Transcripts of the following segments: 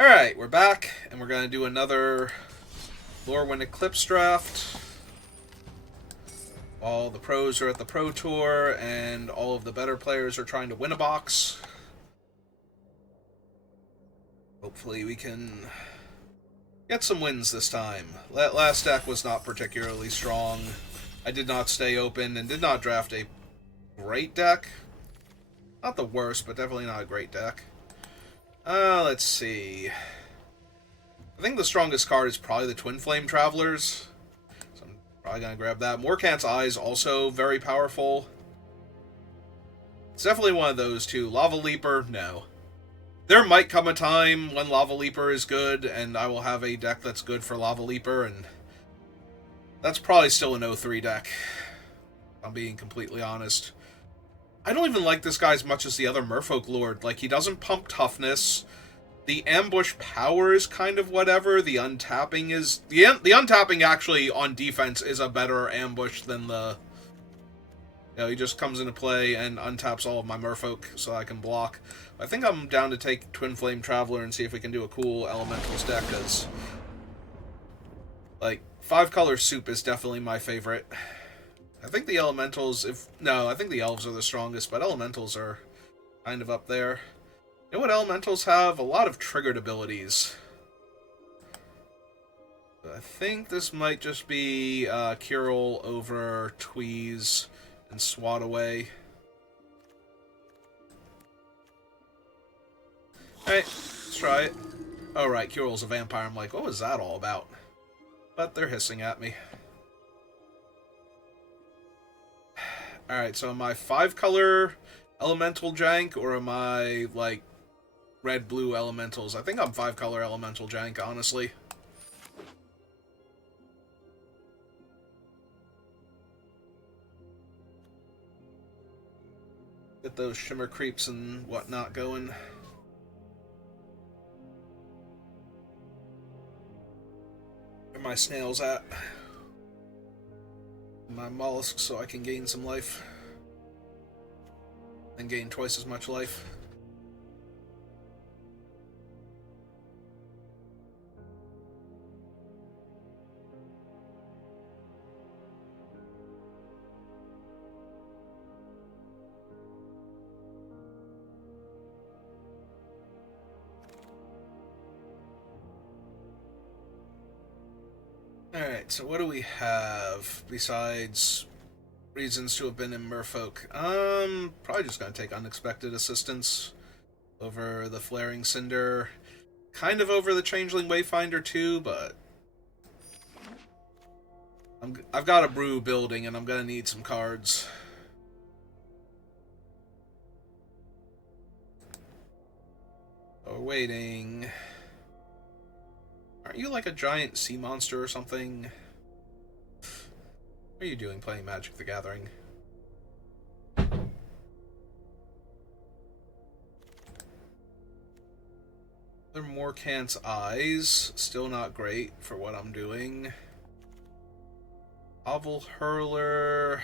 Alright, we're back, and we're going to do another Lorwyn Eclipsed draft. All the pros are at the Pro Tour, and all of the better players are trying to win a box. Hopefully we can get some wins this time. Last deck was not particularly strong. I did not stay open and did not draft a great deck. Not the worst, but definitely not a great deck. Let's see. I think the strongest card is probably the Twin Flame Travelers. So I'm probably going to grab that. Morkant's Eyes also very powerful. It's definitely one of those two. Lava Leaper, no. There might come a time when Lava Leaper is good, and I will have a deck that's good for Lava Leaper, and that's probably still an 0-3 deck, if I'm being completely honest. I don't even like this guy as much as the other Merfolk Lord. Like, he doesn't pump toughness. The ambush power is kind of whatever. The untapping is... The untapping actually on defense is a better ambush than the... You know, he just comes into play and untaps all of my Merfolk so I can block. I think I'm down to take Twin Flame Traveler and see if we can do a cool Elementals deck, because... Like, 5-color Soup is definitely my favorite. I think the Elementals, I think the Elves are the strongest, but Elementals are kind of up there. You know what Elementals have? A lot of triggered abilities. I think this might just be Kirill over Tweeze and Swat Away. Alright, let's try it. Oh right, Kirill's a vampire. I'm like, what was that all about? But they're hissing at me. Alright, so am I 5-color Elemental Jank, or am I, like, red-blue Elementals? I think I'm 5-color Elemental Jank, honestly. Get those Shimmer Creeps and whatnot going. Where my snails at? My mollusks so I can gain some life. And gain twice as much life. Alright, so what do we have besides reasons to have been in Merfolk? Probably just gonna take Unexpected Assistance over the Flaring Cinder. Kind of over the Changeling Wayfinder too, but I've got a brew building and I'm gonna need some cards. Oh, waiting. Aren't you like a giant sea monster or something? What are you doing playing Magic the Gathering? They're Morkant's Eyes. Still not great for what I'm doing. Oval Hurler.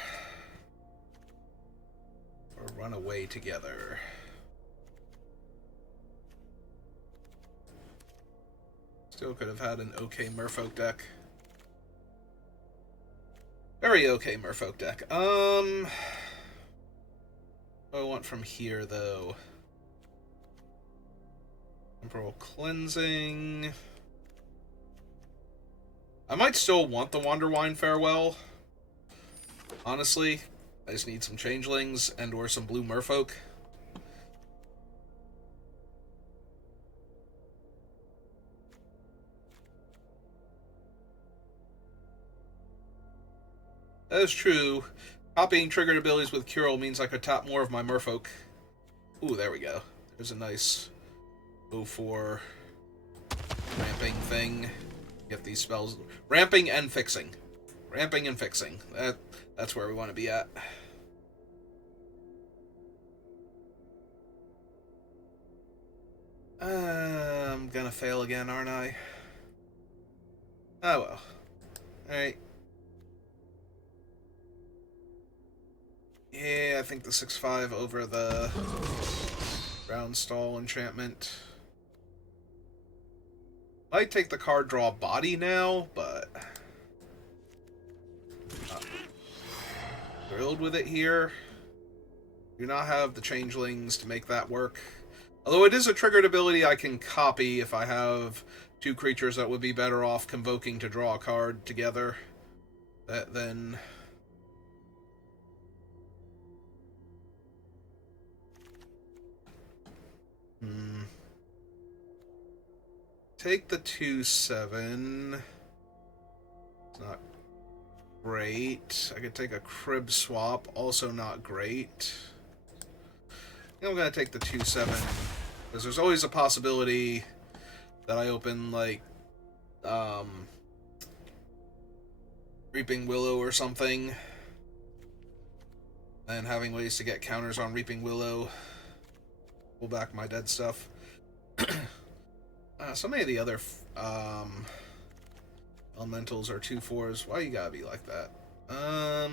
Or Run Away Together. Still could have had an okay Merfolk deck. Very okay Merfolk deck. What do I want from here, though? Temporal Cleansing. I might still want the Wanderwine Farewell. Honestly, I just need some Changelings and or some blue Merfolk. That is true. Copying triggered abilities with Kirill means I could tap more of my Merfolk. Ooh, there we go. There's a nice 0-4 ramping thing. Get these spells. Ramping and fixing. Ramping and fixing. That's where we want to be at. I'm gonna fail again, aren't I? Oh well. Alright. Yeah, I think the 6-5 over the Round Stall enchantment. Might take the card draw body now, but not thrilled with it here. Do not have the changelings to make that work. Although it is a triggered ability I can copy if I have two creatures that would be better off convoking to draw a card together. That then... Take the 2/7. It's not great. I could take a crib swap, also not great. I think I'm going to take the 2/7, because there's always a possibility that I open, like, Reaping Willow or something, and having ways to get counters on Reaping Willow, pull back my dead stuff. So many of the other elementals are 2/4s. Why you gotta be like that? I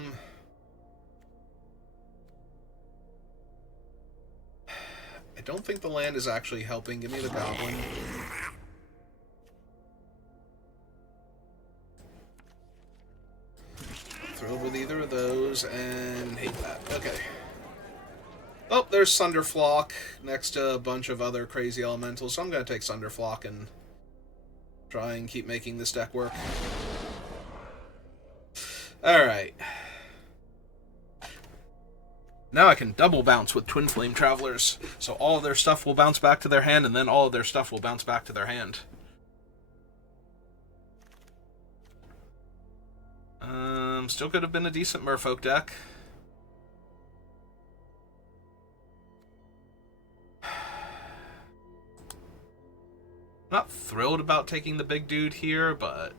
don't think the land is actually helping. Give me the goblin. Thrilled with either of those, and hate that. Okay. Oh, there's Sunderflock next to a bunch of other crazy elementals, so I'm going to take Sunderflock and try and keep making this deck work. Alright. Now I can double bounce with Twin Flame Travelers, so all of their stuff will bounce back to their hand, and then all of their stuff will bounce back to their hand. Still could have been a decent Merfolk deck. Not thrilled about taking the big dude here, but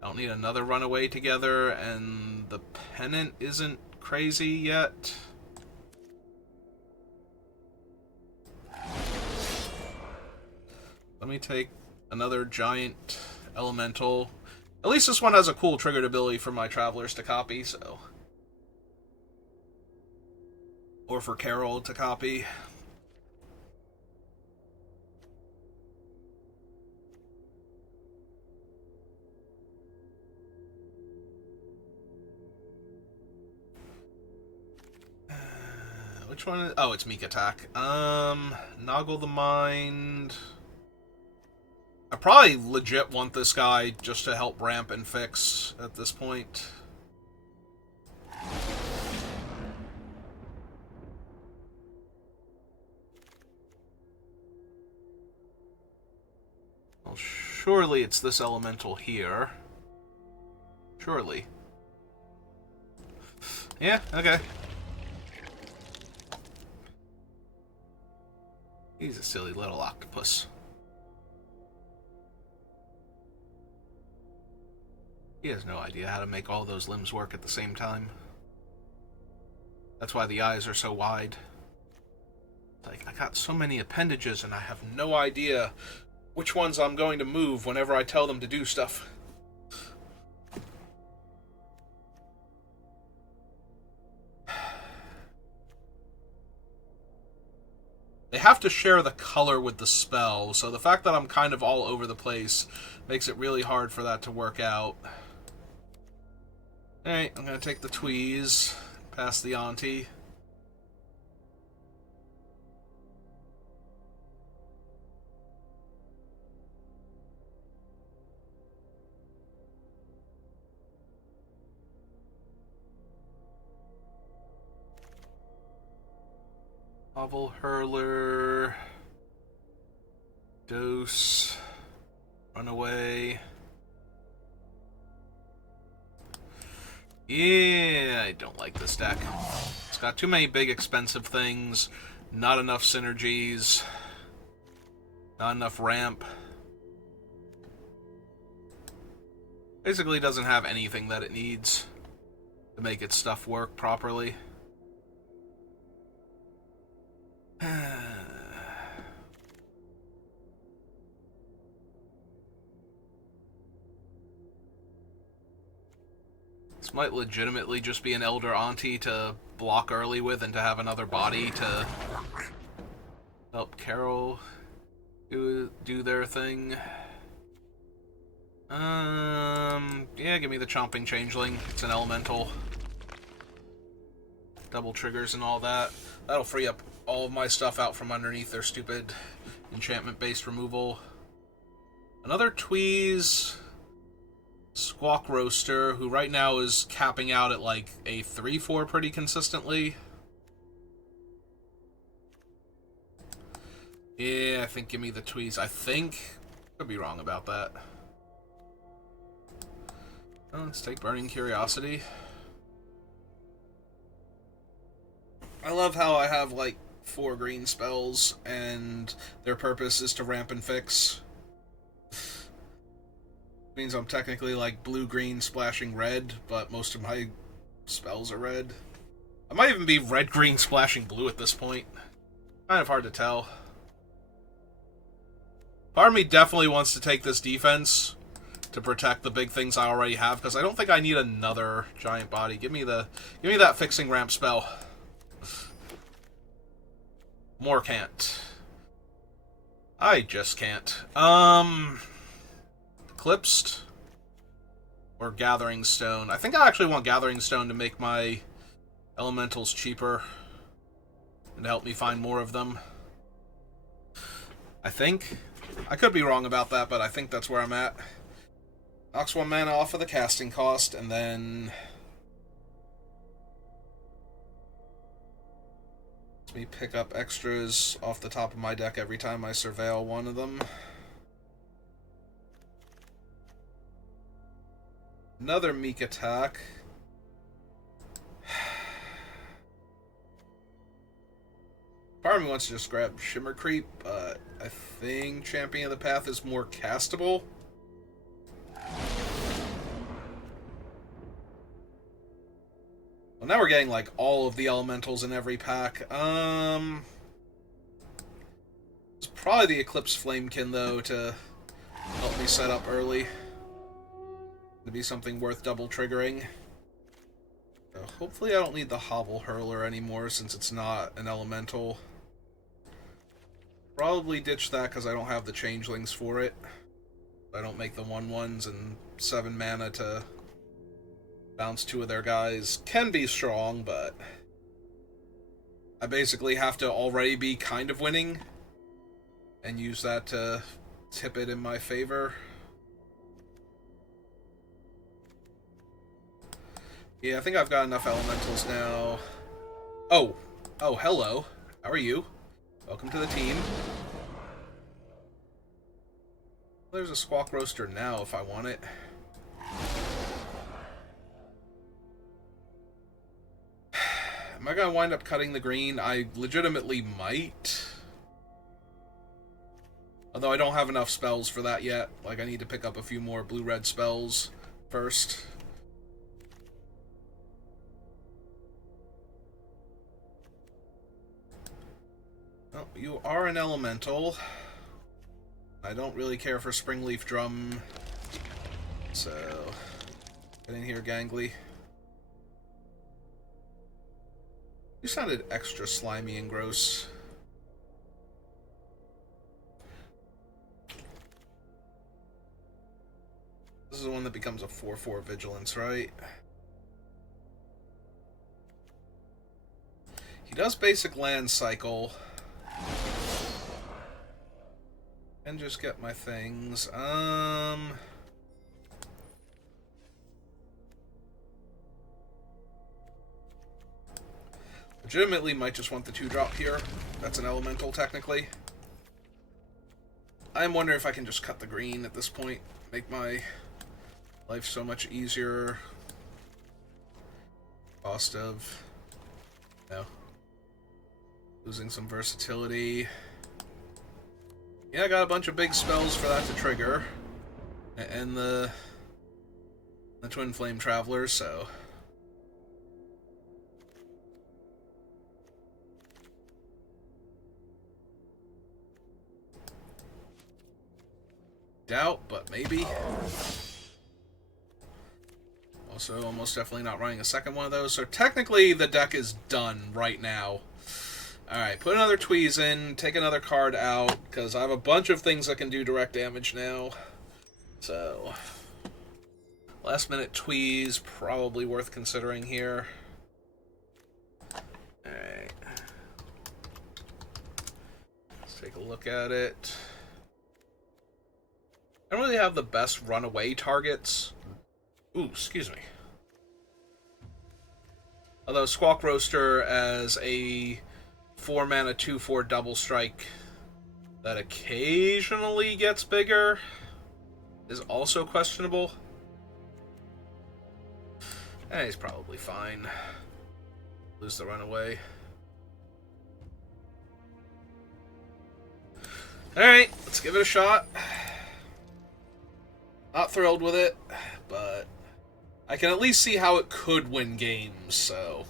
I don't need another runaway together, and the pennant isn't crazy yet. Let me take another giant elemental. At least this one has a cool triggered ability for my travelers to copy, so... Or for Carol to copy. Which one is... Oh, it's Meek Attack. Noggle the Mind... I probably legit want this guy just to help ramp and fix at this point. Well, surely it's this elemental here. Surely. Yeah, okay. He's a silly little octopus. He has no idea how to make all those limbs work at the same time. That's why the eyes are so wide. Like, I got so many appendages and I have no idea which ones I'm going to move whenever I tell them to do stuff. They have to share the color with the spell, so the fact that I'm kind of all over the place makes it really hard for that to work out. Alright, I'm going to take the Tweeze, pass the Auntie. Hovel Hurler. Dose. Runaway. Yeah, I don't like this deck. It's got too many big expensive things, not enough synergies, not enough ramp. Basically doesn't have anything that it needs to make its stuff work properly. This might legitimately just be an Elder Auntie to block early with and to have another body to help Carol do their thing. Yeah, give me the Chomping Changeling. It's an elemental. Double triggers and all that. That'll free up all of my stuff out from underneath their stupid enchantment-based removal. Another Tweeze Squawk Roaster, who right now is capping out at like a 3-4 pretty consistently. Yeah, I think give me the Tweeze. I think. Could be wrong about that. Oh, let's take Burning Curiosity. I love how I have like 4 green spells and their purpose is to ramp and fix. Means I'm technically like blue-green splashing red, but most of my spells are red. I might even be red-green splashing blue at this point. Kind of hard to tell. Part of me definitely wants to take this defense to protect the big things I already have, because I don't think I need another giant body. Give me that fixing ramp spell. More can't. I just can't. Eclipsed or Gathering Stone. I think I actually want Gathering Stone to make my elementals cheaper and to help me find more of them. I think. I could be wrong about that, but I think that's where I'm at. Knocks 1 mana off of the casting cost, and then lets me pick up extras off the top of my deck every time I surveil one of them. Another Meek attack. Part of me wants to just grab Shimmer Creep, but I think Champion of the Path is more castable. Well, now we're getting like all of the elementals in every pack. It's probably the Eclipse Flamekin though to help me set up early. To be something worth double triggering. Hopefully I don't need the Hobble Hurler anymore since it's not an elemental. Probably ditch that because I don't have the changelings for it. I don't make the 1/1s, and 7 mana to bounce 2 of their guys can be strong, but I basically have to already be kind of winning and use that to tip it in my favor. Yeah, I think I've got enough elementals now. Oh, hello. How are you? Welcome to the team. There's a Squawk Roaster now if I want it. Am I going to wind up cutting the green? I legitimately might. Although I don't have enough spells for that yet. Like, I need to pick up a few more blue-red spells first. Oh, you are an elemental. I don't really care for Springleaf Drum. So, get in here, Gangly. You sounded extra slimy and gross. This is the one that becomes a 4/4 Vigilance, right? He does basic land cycle. And just get my things. Legitimately might just want the 2-drop here. That's an elemental, technically. I'm wondering if I can just cut the green at this point. Make my life so much easier. Cost of... no. Losing some versatility. Yeah, I got a bunch of big spells for that to trigger. And the Twin Flame Traveler, so... doubt, but maybe. Also, almost definitely not running a second one of those, so technically the deck is done right now. Alright, put another Tweeze in, take another card out, because I have a bunch of things that can do direct damage now. So, Last minute tweeze, probably worth considering here. Alright. Let's take a look at it. I don't really have the best runaway targets. Ooh, excuse me. Although Squawk Roaster as a 4-mana 2/4 double strike that occasionally gets bigger is also questionable. He's probably fine. Lose the runaway. Alright, let's give it a shot. Not thrilled with it, but I can at least see how it could win games, so...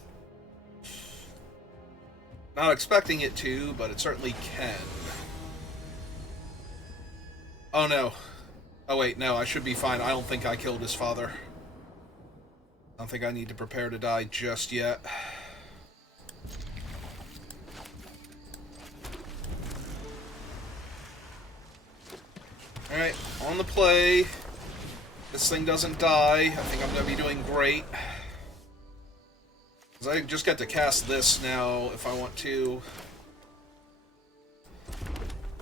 Not expecting it to, but it certainly can. Oh no. Oh wait, no, I should be fine. I don't think I killed his father. I don't think I need to prepare to die just yet. Alright, on the play. This thing doesn't die. I think I'm going to be doing great. Because I just get to cast this now if I want to.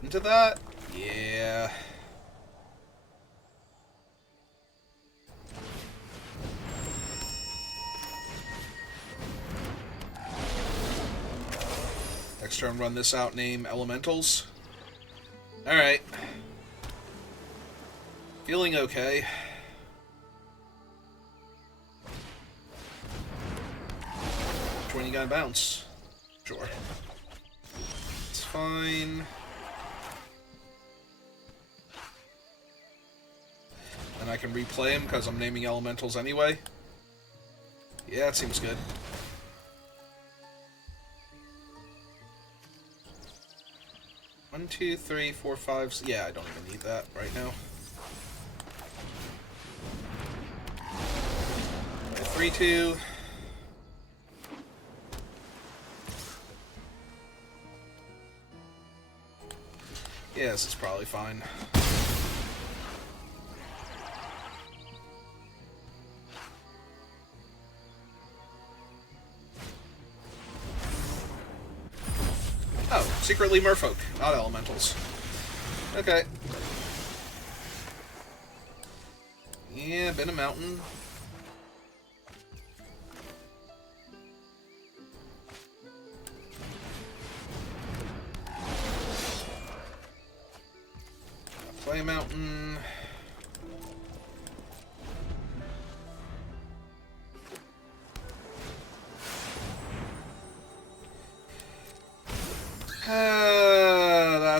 Into that? Yeah. Next turn, run this out, name Elementals. Alright. Feeling okay. Which one you gotta bounce? Sure. It's fine. And I can replay him because I'm naming Elementals anyway. Yeah, it seems good. One, two, three, four, five. Yeah, I don't even need that right now. 3-2. Yeah, this is probably fine. Oh, secretly merfolk, not elementals. Okay. Yeah, been a mountain. Play a mountain.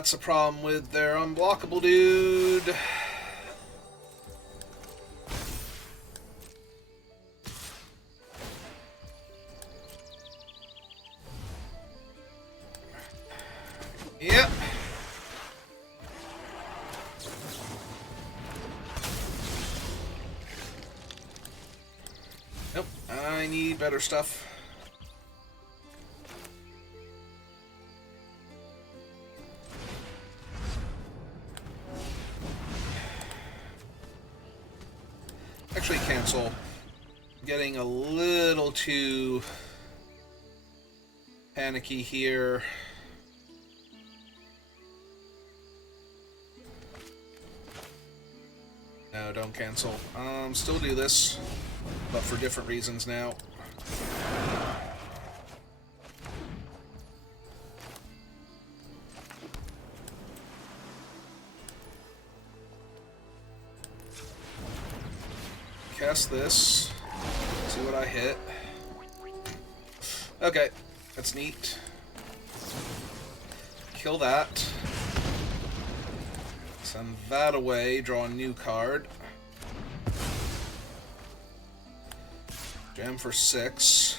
That's a problem with their unblockable dude. Yep. Nope, I need better stuff. Actually, cancel. Getting a little too panicky here. No, don't cancel. Still do this, but for different reasons now. Cast this. See what I hit. Okay, that's neat. Kill that. Send that away, draw a new card. Jam for 6.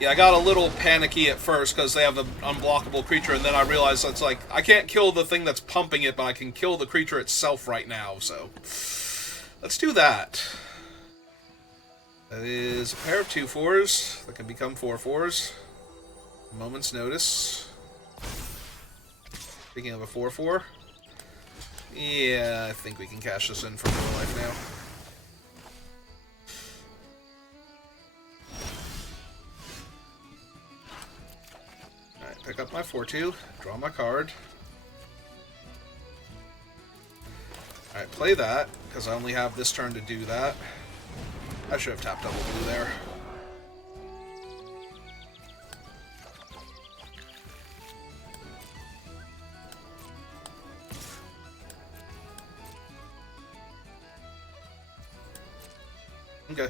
Yeah, I got a little panicky at first because they have an unblockable creature, and then I realized it's like, I can't kill the thing that's pumping it, but I can kill the creature itself right now, so... Let's do that. That is a pair of 2/4s that can become 4/4s. A moment's notice. Speaking of a 4/4. Yeah, I think we can cash this in for real life now. Alright, pick up my 4/2, draw my card. Alright, play that, because I only have this turn to do that. I should have tapped double blue there. Okay.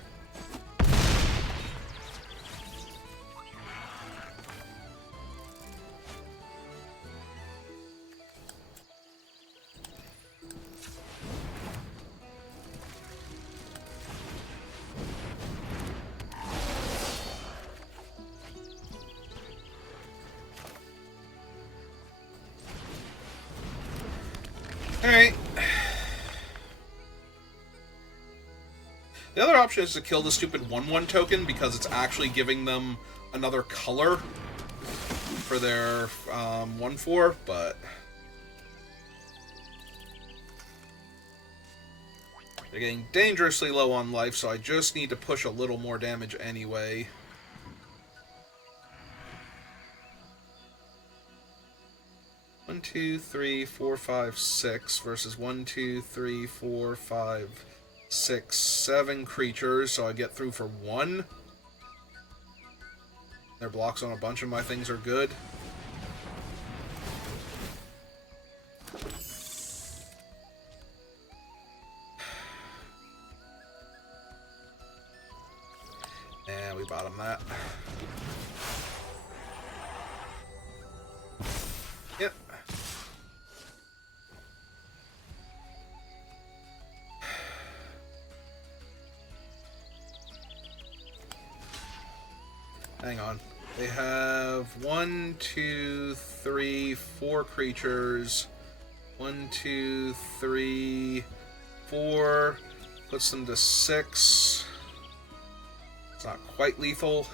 Alright. The other option is to kill the stupid 1/1 token because it's actually giving them another color for their 1/4, but they're getting dangerously low on life, so I just need to push a little more damage anyway. One, 2, 3, 4, 5, 6 versus 1, 2, 3, 4, 5, 6, 7 creatures, so I get through for 1. Their blocks on a bunch of my things are good. And we bottom that. Yep. Hang on. They have 1, 2, 3, 4 creatures. 1, 2, 3, 4. Puts them to 6. It's not quite lethal.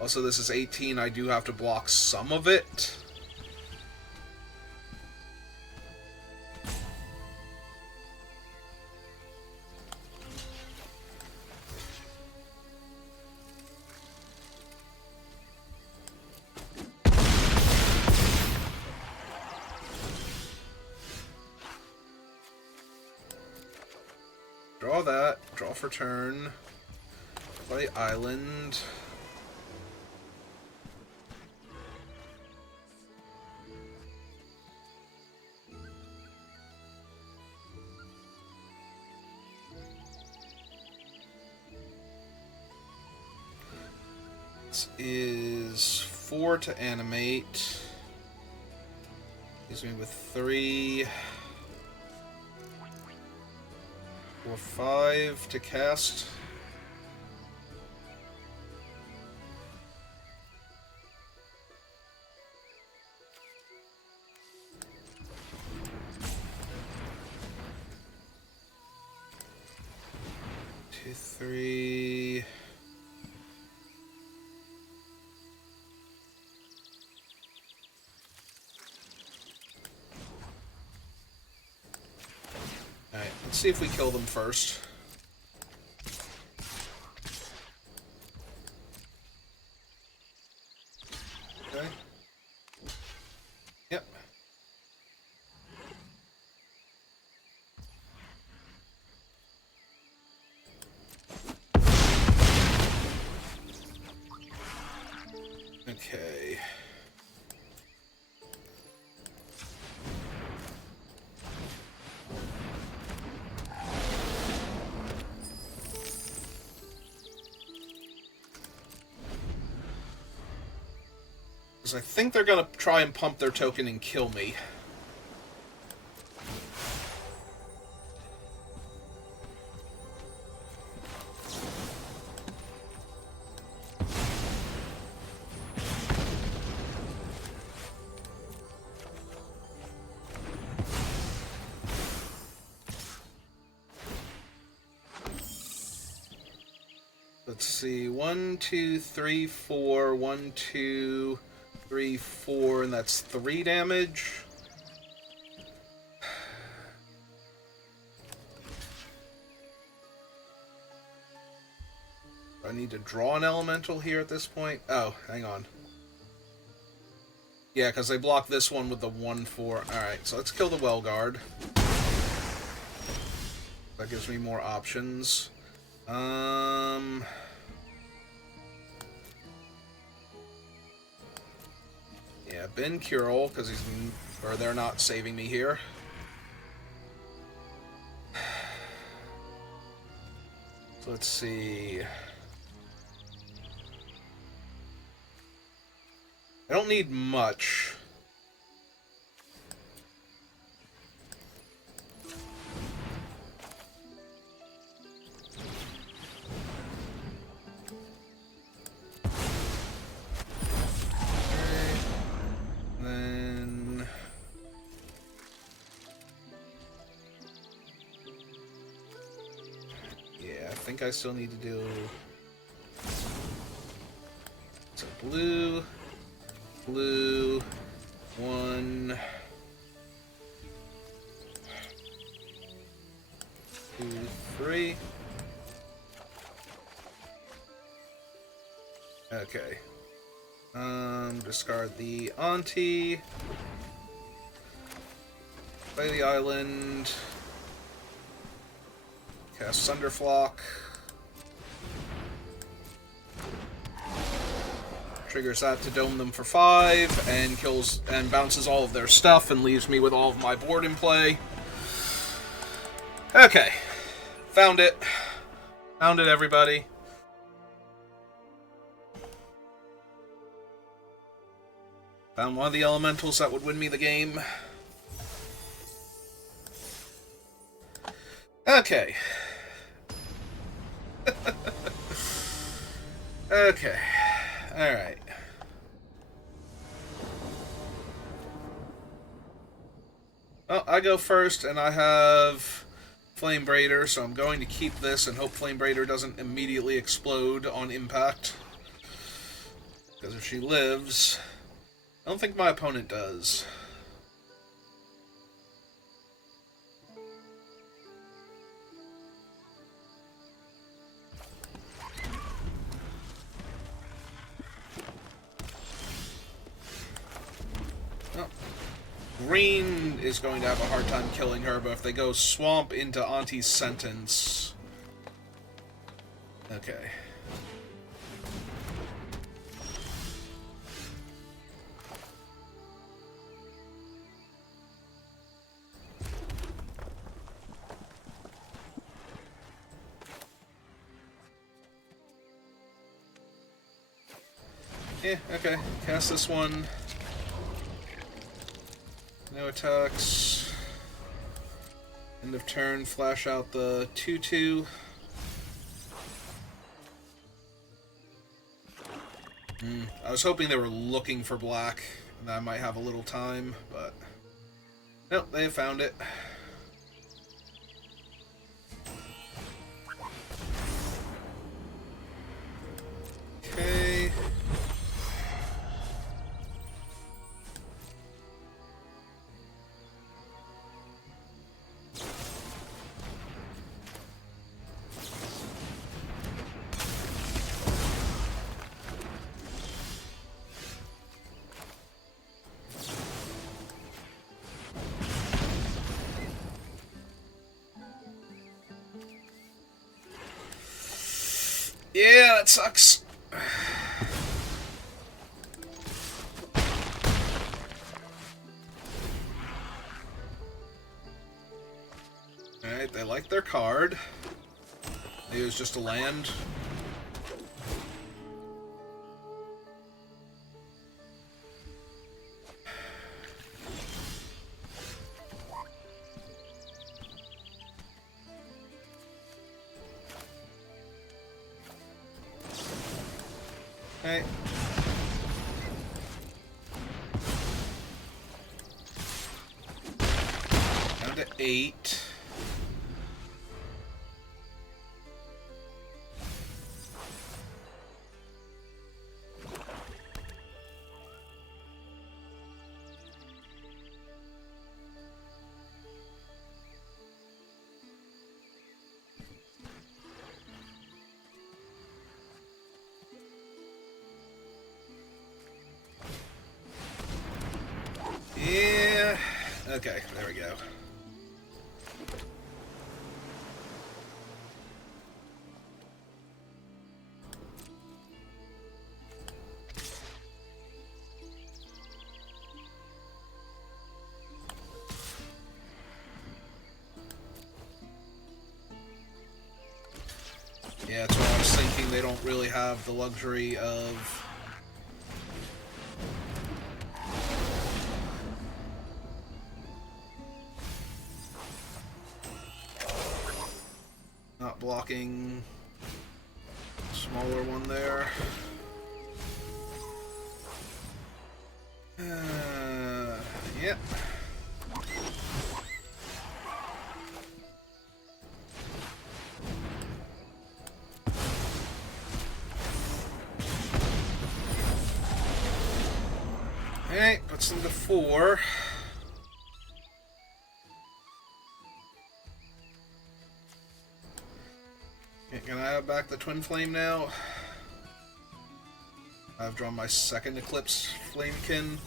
Also, this is 18. I do have to block some of it. Draw that. Draw for turn. Play island. This is 4 to animate. Leaves me with 3. 4, 5 to cast. Two, 3. Alright, let's see if we kill them first. Okay. Yep. Okay. Because I think they're going to try and pump their token and kill me. Let's see. 1, 2, 3, 4. 1, 2, 3, 4, and that's 3 damage. I need to draw an elemental here at this point. Oh, hang on. Yeah, because I blocked this one with the 1/4. Alright, so let's kill the Well Guard. That gives me more options. Yeah, Ben Curel, because they're not saving me here. So let's see. I don't need much. Then yeah, I think I still need to do so blue, 1, 2, 3. Okay. Discard the Auntie. Play the island. Cast Sunderflock. Triggers that to dome them for 5, and kills and bounces all of their stuff and leaves me with all of my board in play. Okay. Found it. Found it, everybody. Found one of the elementals that would win me the game. Okay. Okay. Alright. Well, I go first, and I have Flame Braider, so I'm going to keep this and hope Flame Braider doesn't immediately explode on impact. Because if she lives, I don't think my opponent does. Green is going to have a hard time killing her, but if they go Swamp into Auntie's Sentence... Okay. Yeah, okay. Cast this one. No attacks. End of turn, flash out the 2/2. I was hoping they were looking for black, and I might have a little time, but... Nope, they found it. Okay... Yeah, that sucks. Alright, they like their card. It was just a land. Okay. Down to 8. Okay, there we go. Yeah, that's what I was thinking. They don't really have the luxury of... not blocking... smaller one there. Yep. Okay, puts them to 4. Okay, can I have back the Twin Flame now? I've drawn my second Eclipsed Flamekin.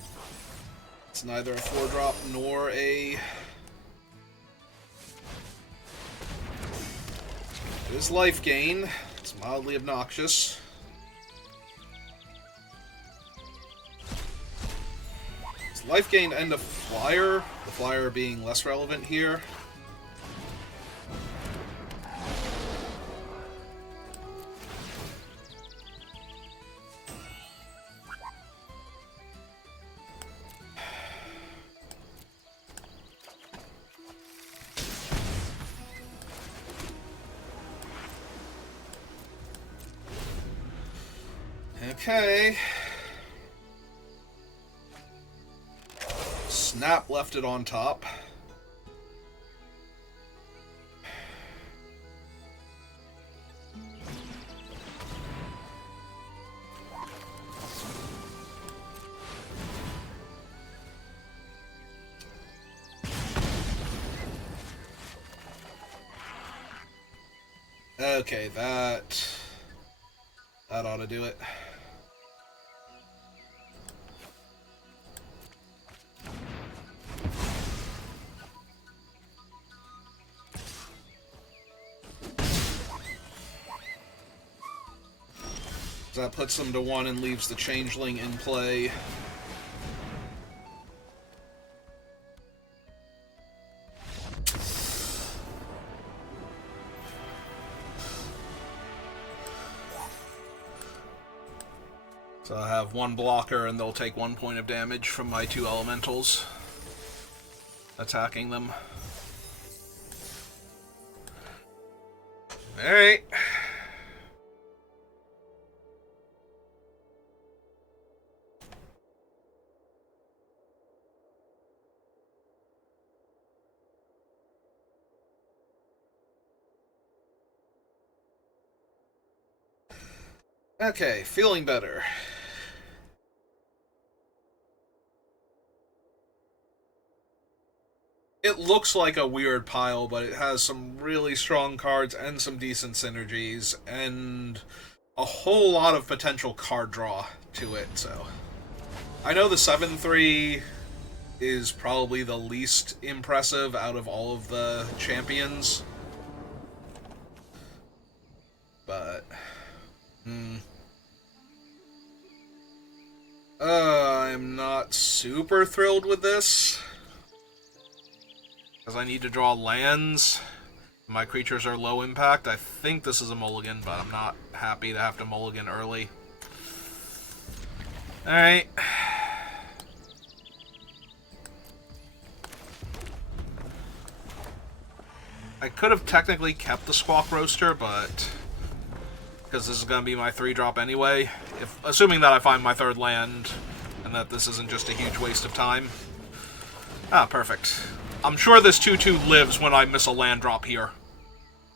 It's neither a 4-drop nor a... It is life gain. It's mildly obnoxious. It's life gain and a flyer. The flyer being less relevant here. Okay. Snap left it on top. Okay, that ought to do it. That puts them to 1 and leaves the Changeling in play. So I have 1 blocker, and they'll take 1 point of damage from my 2 elementals attacking them. Alright. Okay, feeling better. It looks like a weird pile, but it has some really strong cards and some decent synergies, and a whole lot of potential card draw to it, so... I know the 7-3 is probably the least impressive out of all of the champions. But... I'm not super thrilled with this. Because I need to draw lands. My creatures are low impact. I think this is a mulligan, but I'm not happy to have to mulligan early. Alright. I could have technically kept the Squawk Roaster, but... because this is going to be my 3-drop anyway. Assuming that I find my 3rd land, and that this isn't just a huge waste of time. Ah, perfect. I'm sure this 2-2 lives when I miss a land drop here.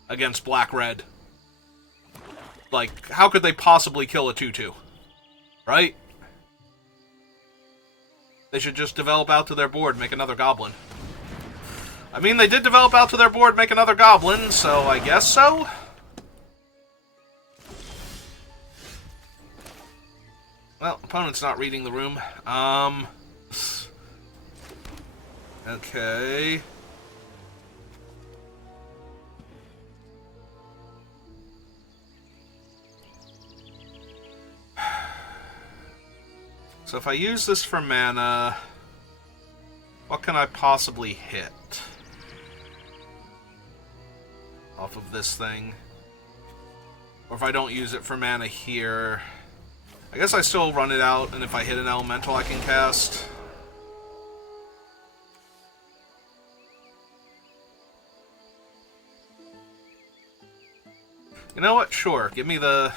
Against black-red. Like, how could they possibly kill a 2-2? Right? They should just develop out to their board, make another goblin. I mean, they did develop out to their board, make another goblin, so I guess so? Well, opponent's not reading the room. Okay. So if I use this for mana, what can I possibly hit off of this thing? Or if I don't use it for mana here, I guess I still run it out, and if I hit an elemental I can cast. You know what? Sure. Give me the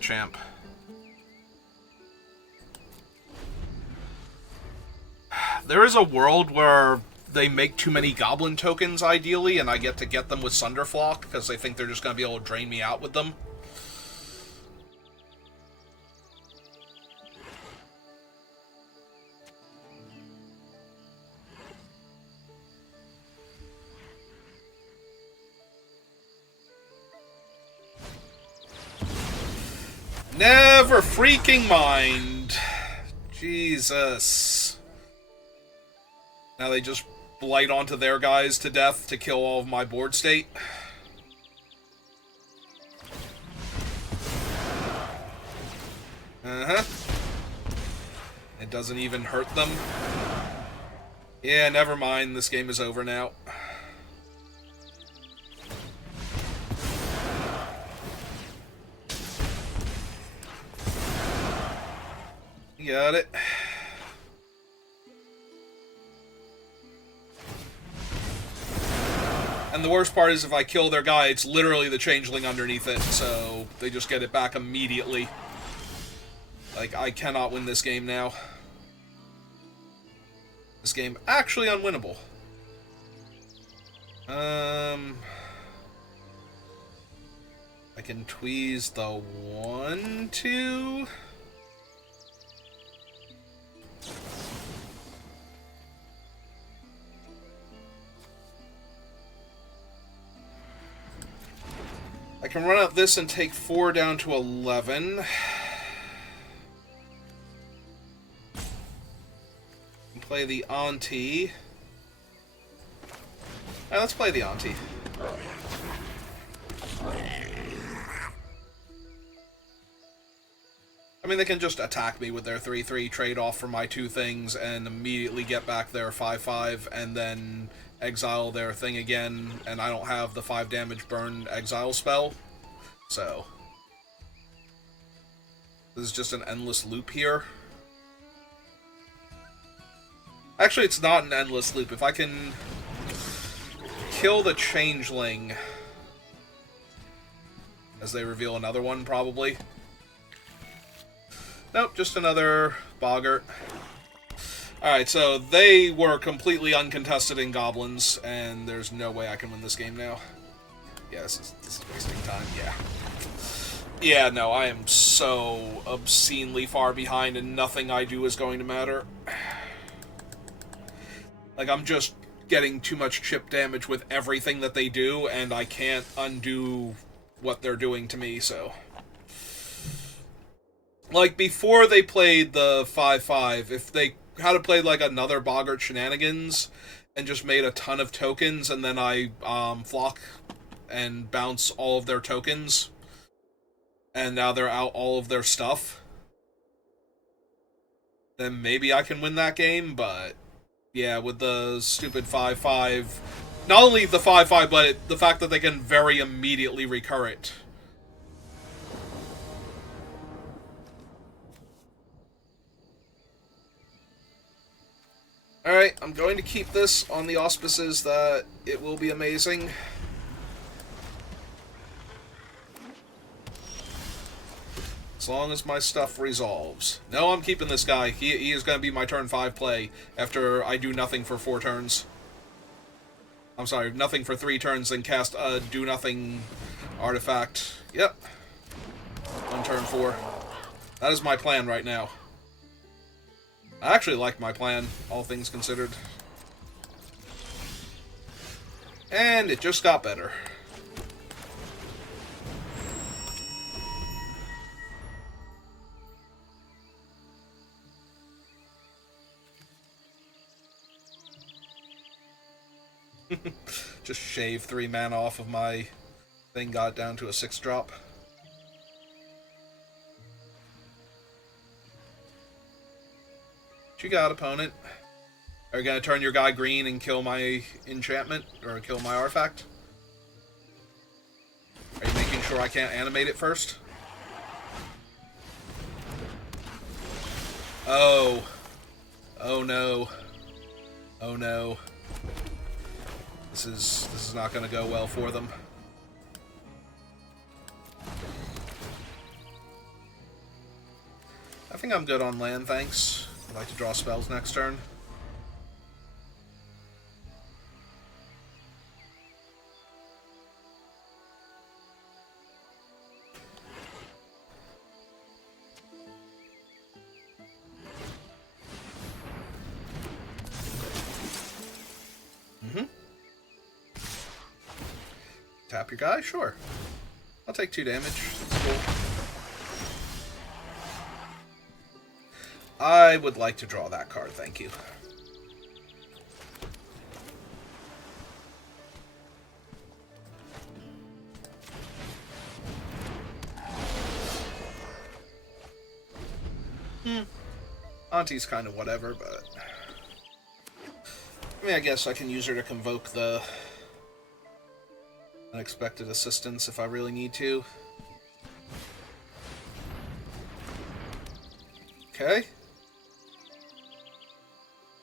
champ. There is a world where they make too many goblin tokens, ideally, and I get to get them with Sunderflock, because they think they're just going to be able to drain me out with them. Never freaking mind. Jesus. Now they just blight onto their guys to death to kill all of my board state. Uh-huh. It doesn't even hurt them. Yeah, never mind. This game is over now. You got it. And the worst part is if I kill their guy, it's literally the changeling underneath it, so they just get it back immediately. Like, I cannot win this game now. This game actually unwinnable. I can tweeze the 1-2. I can run out this and take 4 down to 11. And play the Auntie. Alright, let's play the Auntie. I mean, they can just attack me with their 3-3 trade-off for my 2 things and immediately get back their 5-5 and then exile their thing again, and I don't have the 5 damage burn exile spell. So this is just an endless loop here. Actually, it's not an endless loop. If I can kill the changeling as they reveal another one, probably. Nope, just another boggart. Alright, so they were completely uncontested in goblins, and there's no way I can win this game now. Yeah, this is wasting time, yeah. Yeah, no, I am so obscenely far behind, and nothing I do is going to matter. Like, I'm just getting too much chip damage with everything that they do, and I can't undo what they're doing to me, so... Like, before they played the 5-5, if they had played, like, another Boggart Shenanigans and just made a ton of tokens, and then I flock and bounce all of their tokens, and now they're out all of their stuff, then maybe I can win that game, but yeah, with the stupid 5-5, not only the 5-5, but the fact that they can very immediately recur it. Alright, I'm going to keep this on the auspices that it will be amazing. As long as my stuff resolves. No, I'm keeping this guy. He is going to be my turn 5 play after I do nothing for 4 turns. I'm sorry, nothing for 3 turns, then cast a do-nothing artifact. Yep. On turn 4. That is my plan right now. I actually like my plan, all things considered. And it just got better. Just shave 3 mana off of my thing, got it down to a 6-drop. What you got, opponent? Are you gonna turn your guy green and kill my enchantment? Or kill my artifact? Are you making sure I can't animate it first? Oh. Oh no. Oh no. This is not gonna go well for them. I think I'm good on land, thanks. I'd like to draw spells next turn. Tap your guy? Sure. I'll take 2 damage. That's cool. I would like to draw that card, thank you. Auntie's kind of whatever, but... I mean, I guess I can use her to convoke the unexpected assistance if I really need to. Okay.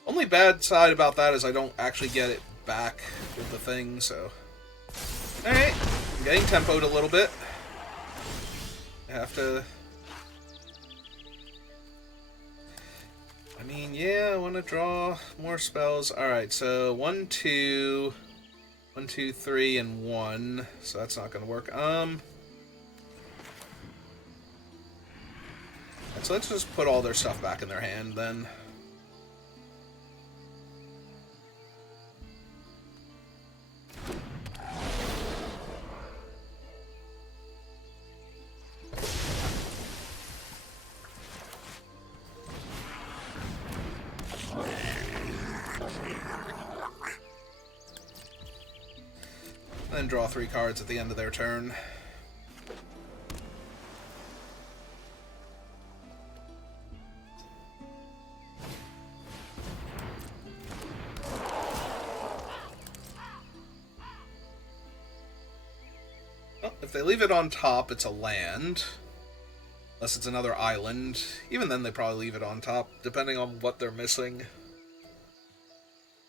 Only bad side about that is I don't actually get it back with the thing, so... Alright, I'm getting tempoed a little bit. I have to... I mean, yeah, I want to draw more spells. Alright, so 1, 2... 1, 2, 3, and 1. So that's not going to work. So let's just put all their stuff back in their hand, then. Then draw 3 cards at the end of their turn. Well, if they leave it on top, it's a land. Unless it's another island. Even then, they probably leave it on top, depending on what they're missing.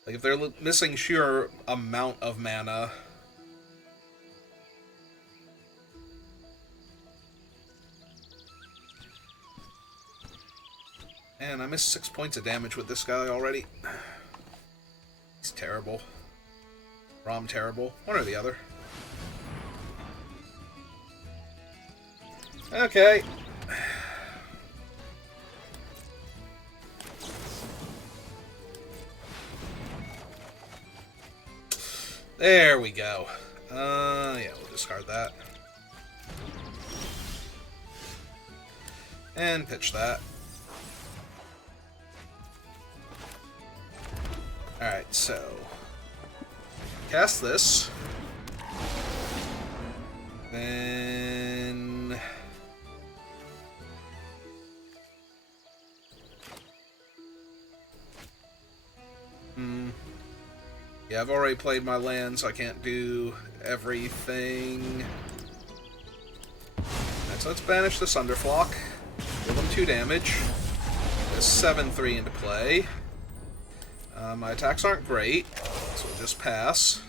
Like, if they're missing sheer amount of mana... Man, I missed 6 points of damage with this guy already. He's terrible. Or I'm terrible. One or the other. Okay. There we go. Yeah, we'll discard that. And pitch that. Alright, so... Cast this. Then... Yeah, I've already played my land, so I can't do everything. Alright, so let's banish the Sunderflock. Give them 2 damage. There's 7/3 into play. My attacks aren't great, so we'll just pass.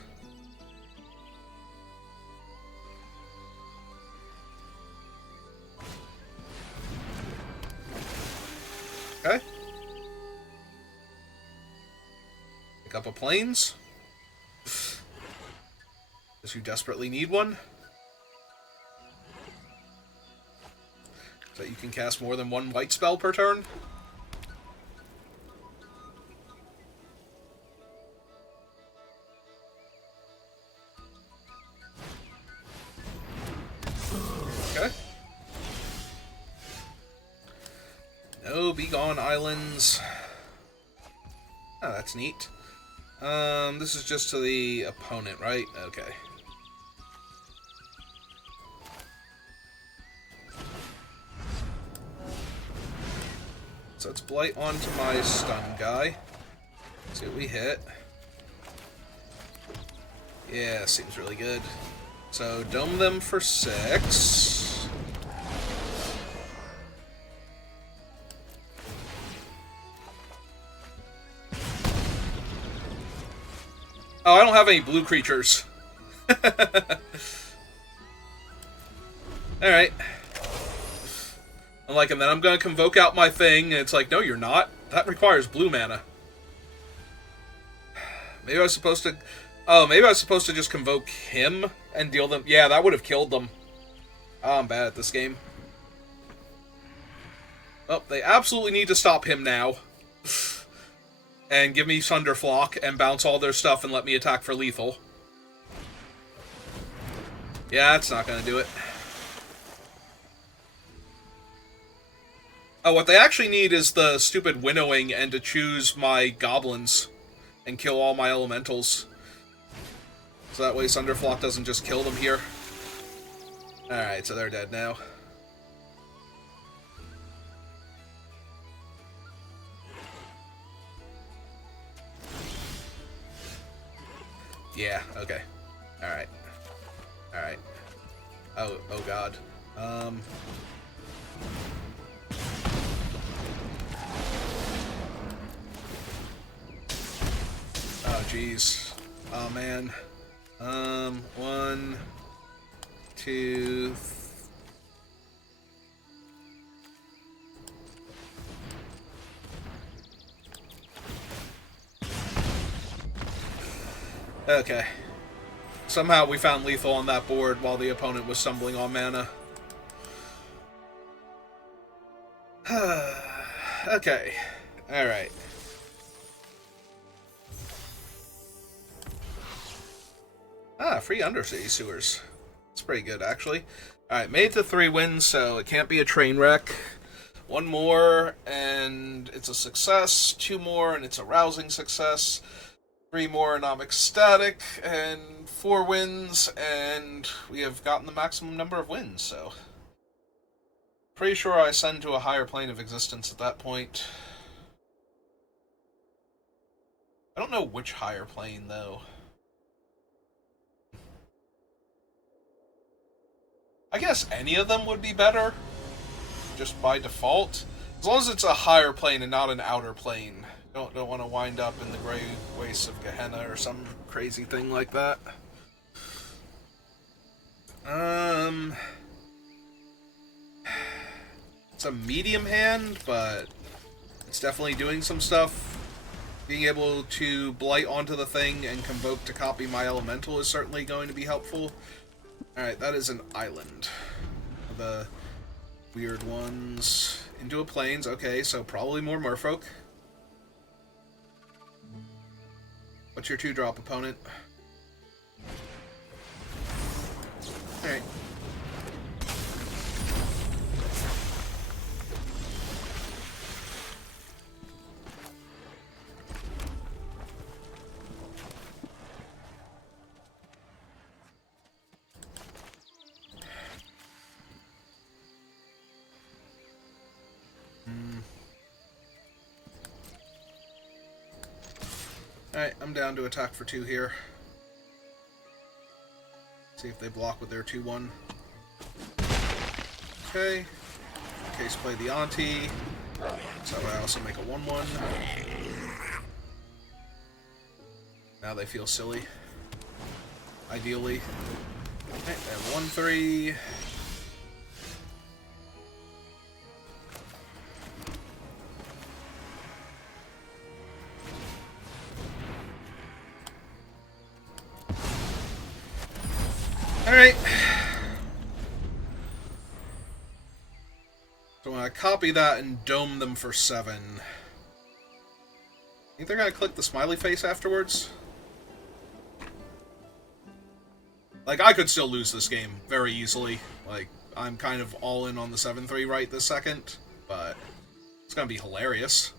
Okay. Pick up a plains. Because you desperately need one. So that you can cast more than 1 white spell per turn. No, be gone, islands. Oh, that's neat. This is just to the opponent, right? Okay. So let's blight onto my stun guy. See what we hit. Yeah, seems really good. So dome them for 6. Oh, I don't have any blue creatures. Alright. I'm like, and then I'm gonna convoke out my thing, and it's like, no, you're not. That requires blue mana. Maybe I was supposed to... Oh, maybe I was supposed to just convoke him and deal them... Yeah, that would have killed them. Oh, I'm bad at this game. Oh, they absolutely need to stop him now. And give me Thunderflock and bounce all their stuff and let me attack for lethal. Yeah, that's not gonna do it. Oh, what they actually need is the stupid winnowing and to choose my goblins and kill all my elementals. So that way Thunderflock doesn't just kill them here. Alright, so they're dead now. Yeah, okay. Alright. Alright. Oh god. Oh, jeez. Oh, man. 1, 2... Okay. Somehow we found lethal on that board while the opponent was stumbling on mana. Okay. Alright. Ah, free Undercity Sewers. It's pretty good, actually. Alright, made it to 3 wins, so it can't be a train wreck. 1 more, and it's a success. 2 more, and it's a rousing success. 3 more, and I'm ecstatic. And 4 wins, and we have gotten the maximum number of wins, so... Pretty sure I ascend to a higher plane of existence at that point. I don't know which higher plane, though. I guess any of them would be better, just by default. As long as it's a higher plane and not an outer plane. Don't want to wind up in the gray wastes of Gehenna or some crazy thing like that. It's a medium hand, but it's definitely doing some stuff. Being able to blight onto the thing and convoke to copy my elemental is certainly going to be helpful. Alright, that is an island. The weird ones. Into a plains, okay, so probably more merfolk. What's your 2-drop, opponent? Alright. Alright, I'm down to attack for 2 here. See if they block with their 2-1. Okay. In case play the auntie. So I also make a 1-1. Now they feel silly. Ideally. Okay, and 1-3. Alright. So when I copy that and dome them for 7, think they're gonna click the smiley face afterwards? Like, I could still lose this game very easily. Like, I'm kind of all in on the 7-3 right this second, but it's gonna be hilarious.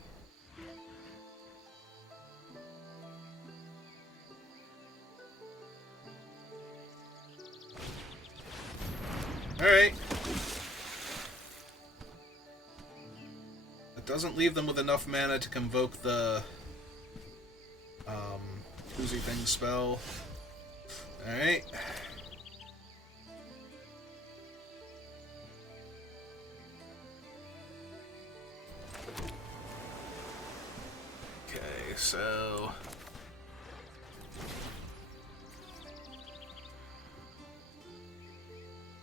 Alright. It doesn't leave them with enough mana to convoke the Oozy Thing spell. Alright. Okay, so...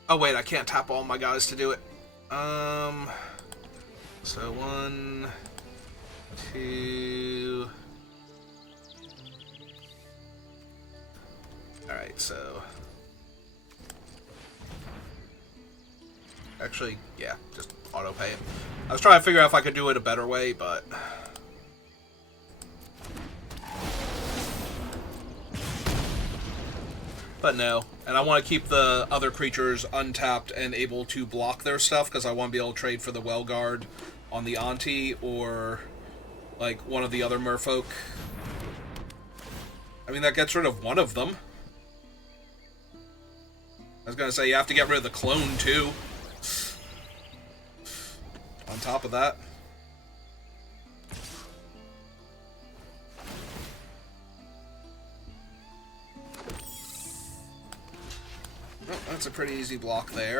Oh wait, I can't tap all my guys to do it. So 1, 2... Alright, so... Actually, yeah, just auto-pay it. I was trying to figure out if I could do it a better way, but... But no. And I want to keep the other creatures untapped and able to block their stuff, because I want to be able to trade for the Well Guard on the Auntie, or, like, one of the other merfolk. I mean, that gets rid of one of them. I was going to say, you have to get rid of the clone, too. On top of that. Oh, that's a pretty easy block there.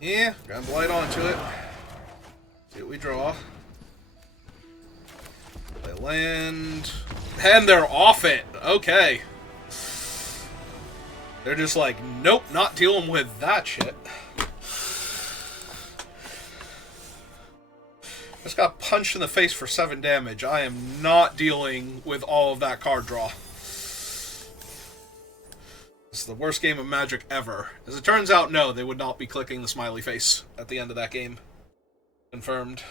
Yeah, gonna blight onto it. See what we draw. Play land. And they're off it! Okay. They're just like, nope, not dealing with that shit. Just got punched in the face for 7 damage. I am not dealing with all of that card draw. This is the worst game of Magic ever. As it turns out, no, they would not be clicking the smiley face at the end of that game. Confirmed.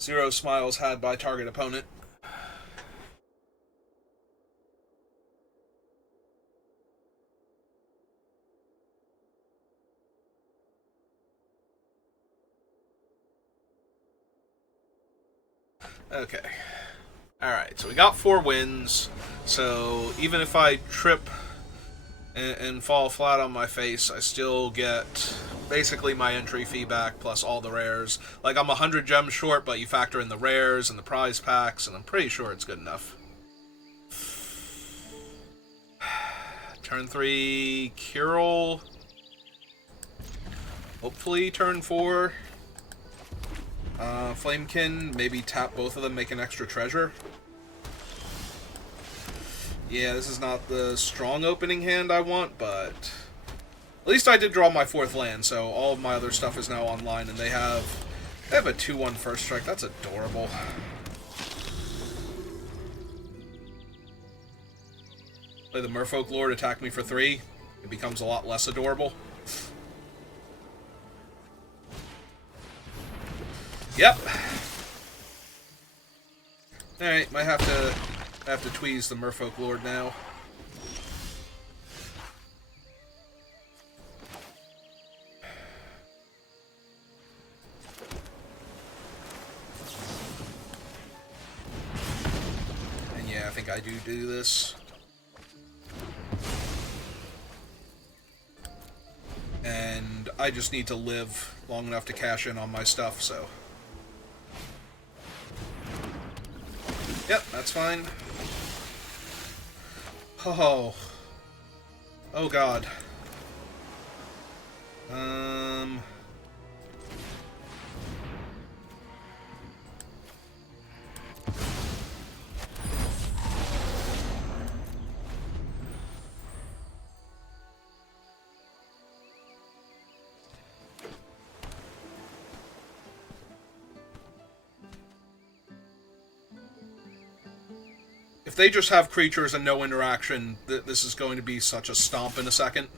0 smiles had by target opponent. Okay. Alright, so we got 4 wins. So even if I trip and fall flat on my face, I still get basically my entry fee back plus all the rares. Like, I'm 100 gems short, but you factor in the rares and the prize packs, and I'm pretty sure it's good enough. Turn 3, Kirill. Hopefully turn 4. Flamekin, maybe tap both of them, make an extra treasure. Yeah, this is not the strong opening hand I want, but at least I did draw my 4th land, so all of my other stuff is now online, and they have a 2/1 first strike. That's adorable. Play the Merfolk Lord, attack me for 3. It becomes a lot less adorable. Yep. Alright, might have to tweeze the Merfolk Lord now. And yeah, I think I do this. And I just need to live long enough to cash in on my stuff, so... Yep, that's fine. Oh. Oh god. If they just have creatures and no interaction, this is going to be such a stomp in a second.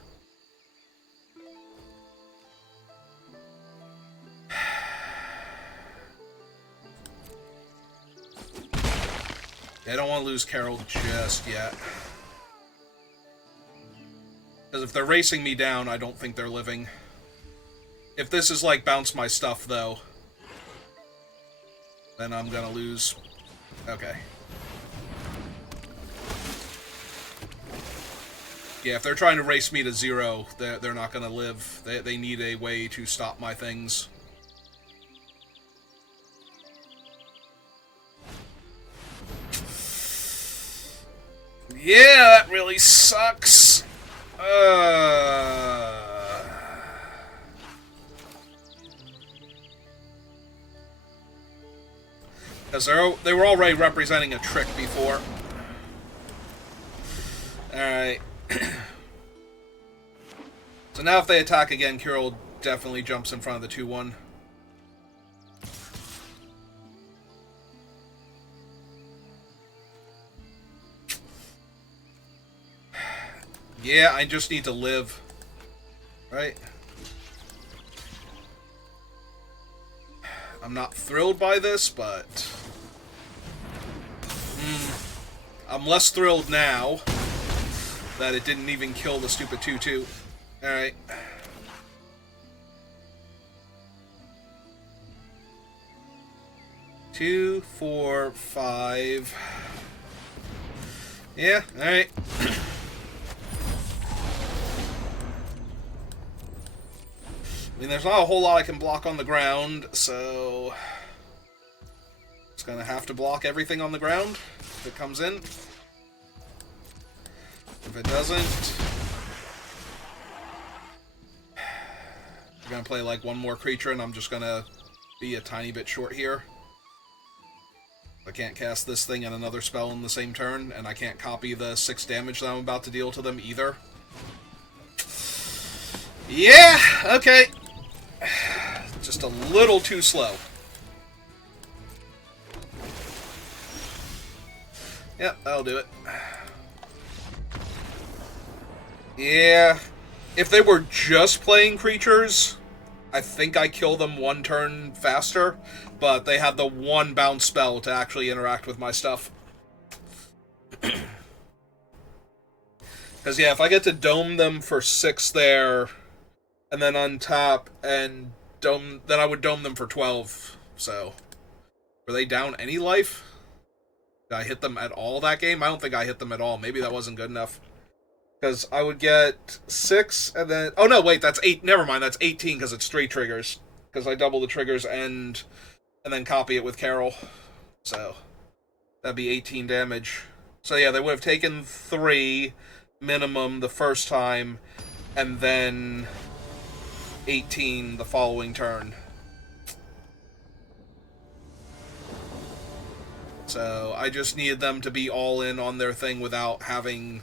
I don't want to lose Carol just yet. Because if they're racing me down, I don't think they're living. If this is like bounce my stuff, though, then I'm gonna lose. Okay. Yeah, if they're trying to race me to 0, they're not gonna live. They need a way to stop my things. Yeah, that really sucks. Because they were already representing a trick before. Alright. So now if they attack again, Kirill definitely jumps in front of the 2-1. Yeah, I just need to live. Right? I'm not thrilled by this, but... I'm less thrilled now that it didn't even kill the stupid 2-2. Alright. Two, 4, 5. Yeah, alright. I mean, there's not a whole lot I can block on the ground, so... It's gonna have to block everything on the ground if it comes in. If it doesn't... I'm gonna play like one more creature and I'm just gonna be a tiny bit short here. I can't cast this thing and another spell in the same turn, and I can't copy the 6 damage that I'm about to deal to them either. Yeah, okay. Just a little too slow. Yep, that'll do it. Yeah, if they were just playing creatures, I think I kill them 1 turn faster, but they have the 1 bounce spell to actually interact with my stuff. Because, yeah, if I get to dome them for 6 there, and then untap and dome, then I would dome them for 12. So, were they down any life? Did I hit them at all that game? I don't think I hit them at all. Maybe that wasn't good enough. Because I would get 6, and then... Oh, no, wait, that's 8. Never mind, that's 18, because it's 3 triggers. Because I double the triggers and then copy it with Carol. So, that'd be 18 damage. So, yeah, they would have taken 3 minimum the first time, and then 18 the following turn. So, I just needed them to be all in on their thing without having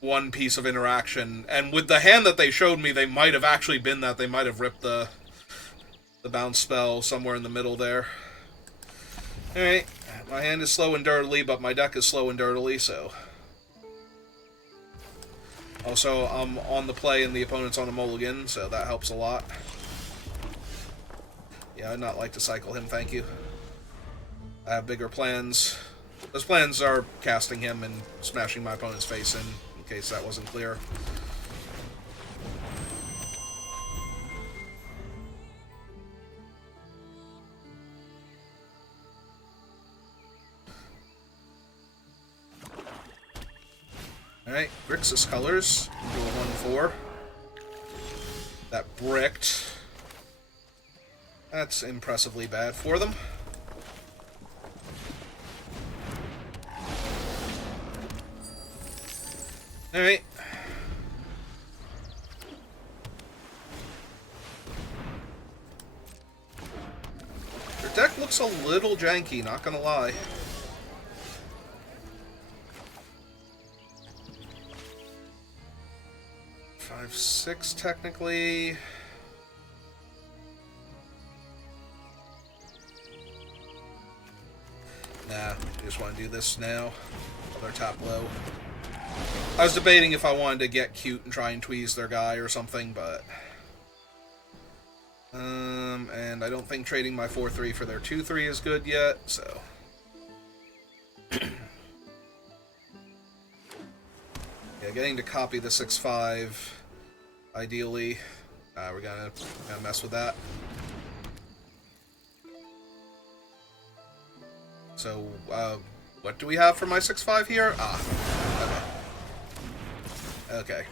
1 piece of interaction. And with the hand that they showed me, they might have actually been that. They might have ripped the bounce spell somewhere in the middle there. Alright, my hand is slow and dirtily, but my deck is slow and dirtily, so... Also, I'm on the play and the opponent's on a mulligan, so that helps a lot. Yeah, I'd not like to cycle him, thank you. I have bigger plans. Those plans are casting him and smashing my opponent's face in case that wasn't clear. Alright, Grixis colors. Do a 1-4. That bricked. That's impressively bad for them. Alright. Their deck looks a little janky, not gonna lie. Five, 6 technically. Nah, I just want to do this now. While they're top low. I was debating if I wanted to get cute and try and tweeze their guy or something, but... and I don't think trading my 4-3 for their 2-3 is good yet, so... Yeah, getting to copy the 6-5, ideally. We're gonna mess with that. So, what do we have for my 6/5 here? Ah, okay. Okay.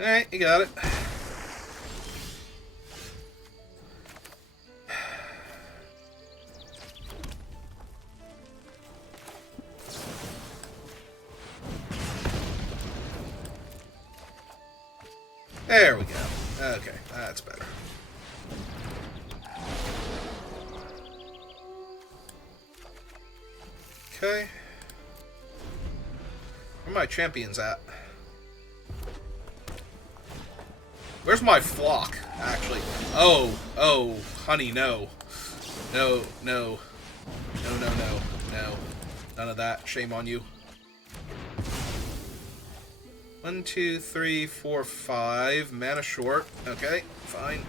Alright, you got it. There we go. Okay, that's better. Okay. Where are my champions at? Where's my flock, actually? Oh, honey, no. No. No. None of that. Shame on you. 1, 2, 3, 4, 5. Mana short. Okay, fine.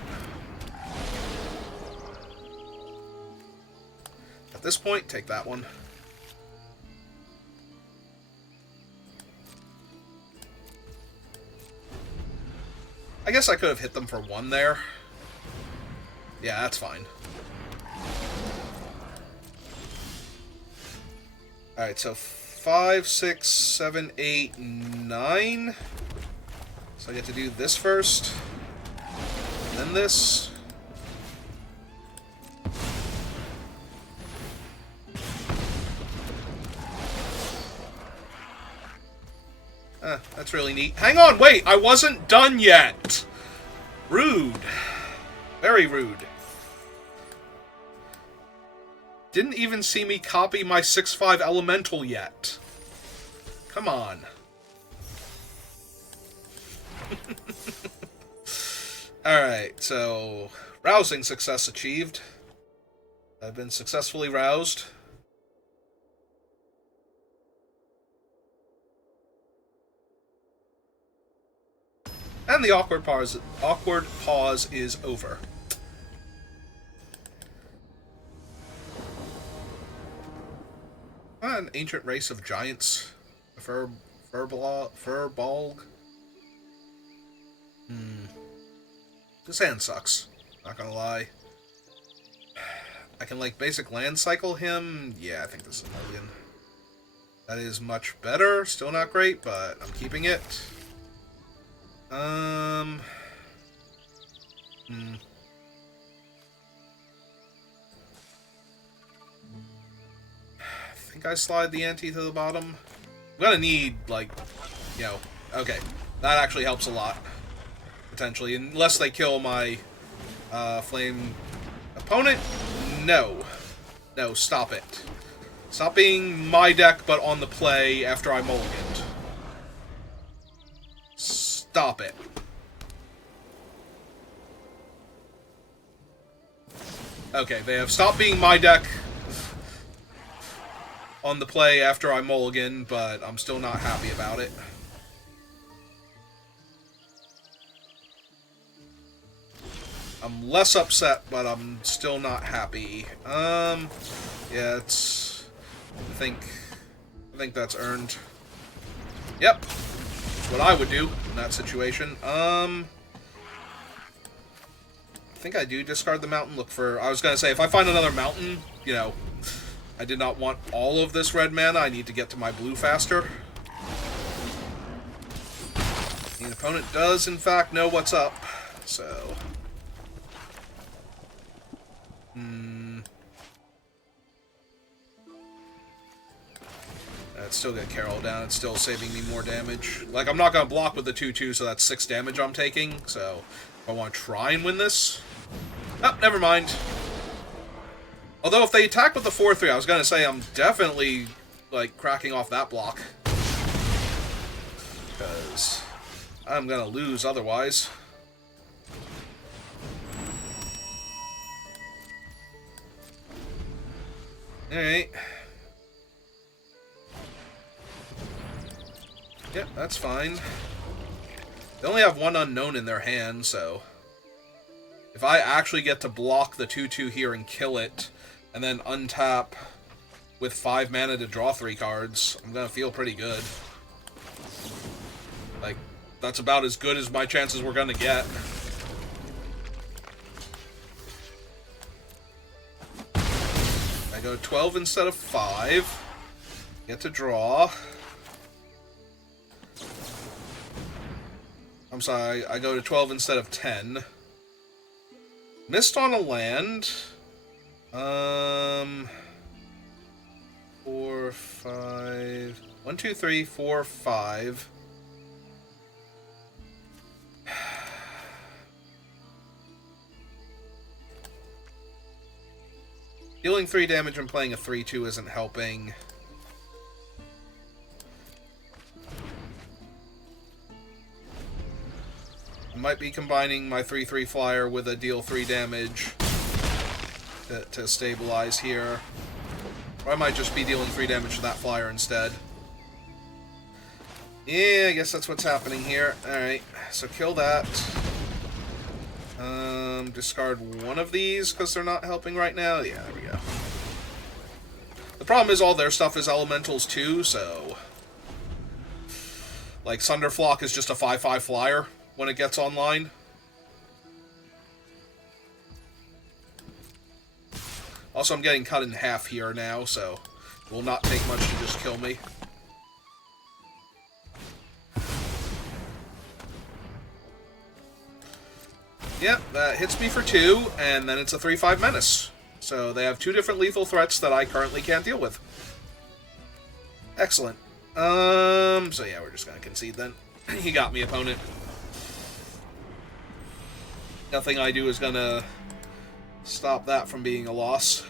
At this point, take that one. I guess I could have hit them for 1 there. Yeah, that's fine. Alright, so 5, 6, 7, 8, 9. So I get to do this first. And then this. That's really neat. Hang on, wait! I wasn't done yet! Rude. Very rude. Didn't even see me copy my 6/5 elemental yet. Come on. Alright, so... rousing success achieved. I've been successfully roused. And the awkward pause is over. An ancient race of giants. Furbolg. This hand sucks. Not gonna lie. I can, like, basic land cycle him. Yeah, I think this is a million. That is much better. Still not great, but I'm keeping it. I think I slide the ante to the bottom. I'm gonna need, like, you know, okay. That actually helps a lot. Potentially. Unless they kill my, flame opponent. No. No, stop it. Stop being my deck, but on the play after I mulliganed. Stop it. Okay, they have stopped being my deck on the play after I mulligan, but I'm still not happy about it. I'm less upset, but I'm still not happy. Yeah, it's... I think that's earned. Yep. What I would do in that situation. I think I do discard the mountain. Look for... I was going to say, if I find another mountain, you know, I did not want all of this red mana. I need to get to my blue faster. The opponent does, in fact, know what's up. So... I'd still get Carol down. It's still saving me more damage. Like, I'm not going to block with the 2/2, so that's 6 damage I'm taking. So, if I want to try and win this... Oh, never mind. Although, if they attack with the 4/3, I was going to say I'm definitely, like, cracking off that block. Because I'm going to lose otherwise. Alright. Yep, that's fine. They only have 1 unknown in their hand, so... If I actually get to block the 2/2 here and kill it, and then untap with 5 mana to draw 3 cards, I'm gonna feel pretty good. Like, that's about as good as my chances we're gonna get. I go 12 instead of 5. Get to draw. I'm sorry, I go to 12 instead of 10. Missed on a land. 4, 5... 1, 2, 3, 4, 5. Dealing 3 damage and playing a 3-2 isn't helping. I might be combining my 3-3 flyer with a deal 3 damage to stabilize here. Or I might just be dealing 3 damage to that flyer instead. Yeah, I guess that's what's happening here. Alright, so kill that. Discard one of these because they're not helping right now. Yeah, there we go. The problem is all their stuff is elementals too, so... Like, Sunderflock is just a 5-5 flyer when it gets online. Also, I'm getting cut in half here now, so it will not take much to just kill me. Yep, that hits me for 2, and then it's a 3-5 menace. So they have 2 different lethal threats that I currently can't deal with. Excellent. So yeah, we're just gonna concede then. He got me, opponent. Nothing I do is gonna stop that from being a loss.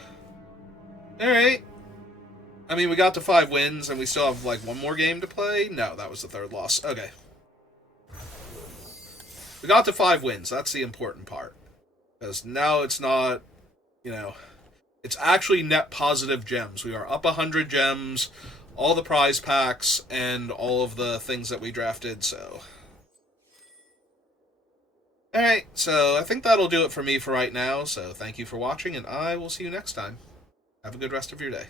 Alright. I mean, we got to 5 wins, and we still have, like, 1 more game to play? No, that was the 3rd loss. Okay. We got to 5 wins. That's the important part. Because now it's not, you know... It's actually net positive gems. We are up 100 gems, all the prize packs, and all of the things that we drafted, so... Alright, so I think that'll do it for me for right now, so thank you for watching, and I will see you next time. Have a good rest of your day.